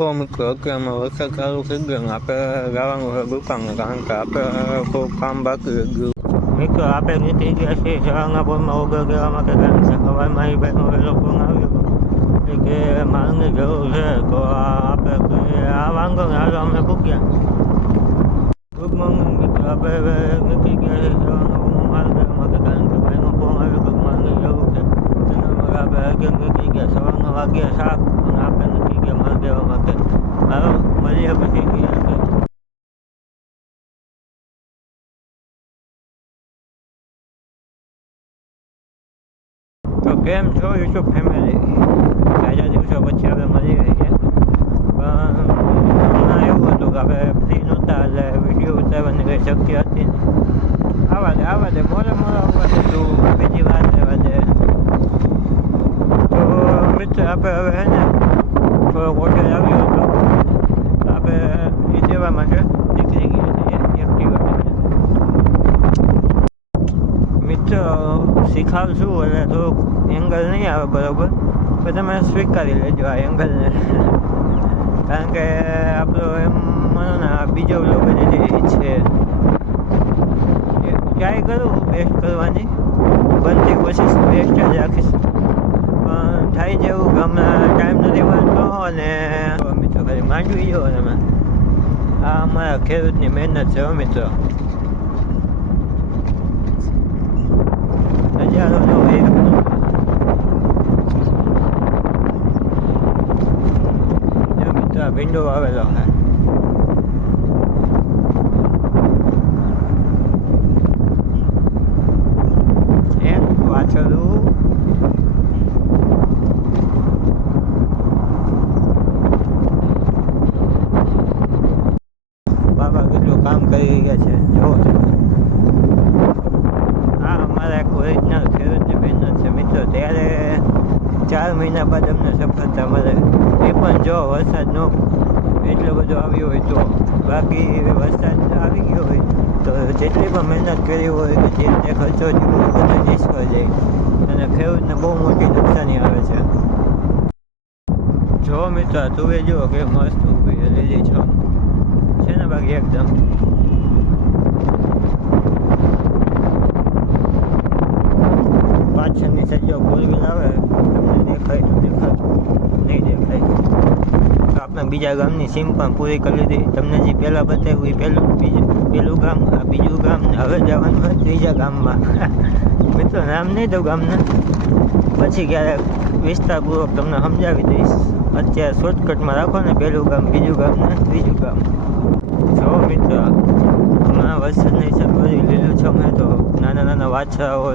જો મિત્રો અત્યારમાં વરસાદ ચાલુ થઈ ગયો ને આપણે જવાનું છે દુકાને, કારણ કે આપણે ખૂબ કામ બાકી રહી ગયું. મિત્રો આપણે નીકળી ગયા છીએ સવારના પોરમાં ઓગળ ગયા માટે, કારણ કે હવાઈ મારી ભાઈનો વહેલો ફોન આવ્યો કે માલની જરૂર છે. તો આપણે આ વાંધો ને હાલો અમે ભૂક્યા. ગુડ મોર્નિંગ મિત્રો, આપણે નીકળી ગયા છીએ સવારના પોરમાં માલ દેવા માટે, કારણ કે ભાઈનો ફોન આવ્યો કે માલની જરૂર છે. એના માટે આપણે અગિયાર નીકળી ગયા, સવારના વાગ્યા 7 અને આપણે નીકળી ગયા માલ દેવા માટે. હાલો મળીએ પછી ગયા છે. તો કેમ છો યુટ્યુબ ફેમિલી? તાજા દિવસો પછી આપણે મળી રહીએ, પણ હમણાં એવું હતું કે આપણે ફ્રી નહોતા એટલે વિડીયો ઉતારવાની કંઈ શક્તિ હતી નહીં. આવા દે મોડે આવવા દે, તું બીજી વાત રહેવા દે. તો મિત્ર આપણે હવે હે ને થોડોક હોટેલ આવ્યો હતો, તો આપણે એ દેવા માટે નીકળી ગયા છીએ એક્ટિવા માટે. મિત્ર શીખાવશું એટલે થોડુંક એંગલ નહીં આવે બરાબર, પણ તમે સ્વીકારી લેજો આ એંગલને. કારણ કે આપણો એમ માનો ને આ બીજો વ્લોગ જે છે ટ્રાય કરું બેસ્ટ કરવાની, બનતી કોશિશ બેસ્ટ જ રાખીશ, પણ થાય જેવું કે હમણાં ટાઈમ નથી મળતો. અને મિત્રો ખાલી માંડવી જુઓ તમે, આ અમારા ખેડૂતની મહેનત છે મિત્રો. નજારો જો એક મિત્રો ભીંડો આવેલો હે. પાછળું બાબા કેટલું કામ કરી રહ્યા છે જોવો તમે. હા, અમારા એક ઓરિજિનલ ખેડૂતની મહેનત છે મિત્રો. ત્યારે 4 મહિના બાદ અમને સફળતા મળે, એ પણ જો વરસાદ નો એટલો બધો આવ્યો હોય તો. બાકી વરસાદ આવી ગયો હોય તો જેટલી પણ મહેનત કરી હોય કે જે ખર્ચો થયો બધો નિષ્ફળ જાય અને ખેડૂતને બહુ મોટી નુકસાની આવે છે. જો મિત્રો તુવે જુઓ કે મસ્ત ઊભી લીલી છે ને બાકી એકદમ. પાછળની સજ્જો ફોર વ્હીલ આવે તમને દેખાય તો નહીં દેખાય. તો આપણે બીજા ગામની સીમ પણ પૂરી કરી લીધી. તમને જે પહેલાં બતાવ્યું એ પહેલું ગામ, આ બીજું ગામ, ને હવે જવાનું હોય ત્રીજા ગામમાં. મિત્રો નામ નહીં દઉં ગામને, પછી ક્યારેક વિસ્તારપૂર્વક તમને સમજાવી દઈશ. અત્યારે શોર્ટકટમાં રાખો ને, પહેલું ગામ, બીજું ગામ ને ત્રીજું ગામ. જો મિત્રો હમણાં વરસાદના હિસાબે લીલું છમ હે, તો નાના નાના વાછરાઓ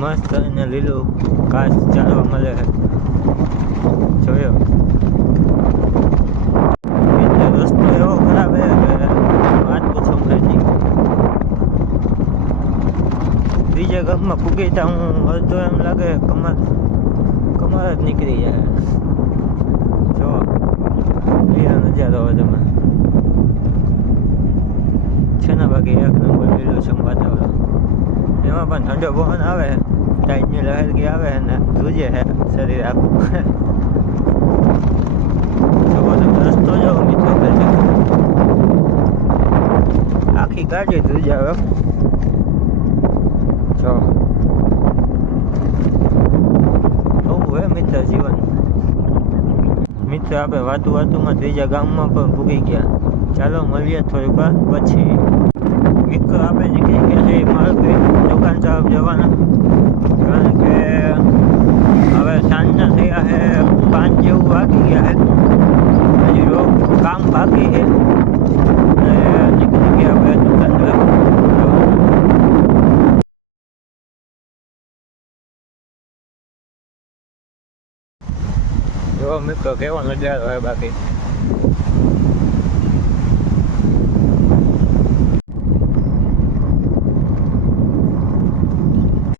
મસ્ત અને લીલું ઘાસ ચાલવા મળે છે. જોયો રસ્તો એવો ખરાબ છે કે વાત પૂછો નહીં. બીજા ગામમાં પૂગીતા હું અડધો એમ લાગે કમર જ નીકળી જાય. જો લીલો નજારો હોય તમે છે ને, બાકી એક નંબર લીલું છમ વાતાવરણ. એમાં પણ ઠંડો પવન આવે, ટાઈટની લહેરગી આવે ને ધ્રુજે છે શરીર આખું. રસ્તો જો મિત્રો આખી ગાડી ધ્રુજાવે. જો આવું હે મિત્ર જીવન. મિત્ર આપણે વાતુમાં ત્રીજા ગામમાં પણ ભૂગી ગયા. ચાલો મળીએ થોડીક વાર પછી. મિત્રો આપણે નીકળી ગયા છીએ માર્કેટ દુકાન તરફ જવાના, કારણ કે હવે સાંજના થયા છે 5 જેવું વાગી ગયા છે. હજી રોજ કામ બાકી છે અને નીકળી ગયા આપણે દુકાન તરફ. જો મિત્રો કેવો નજારો હોય બાકી.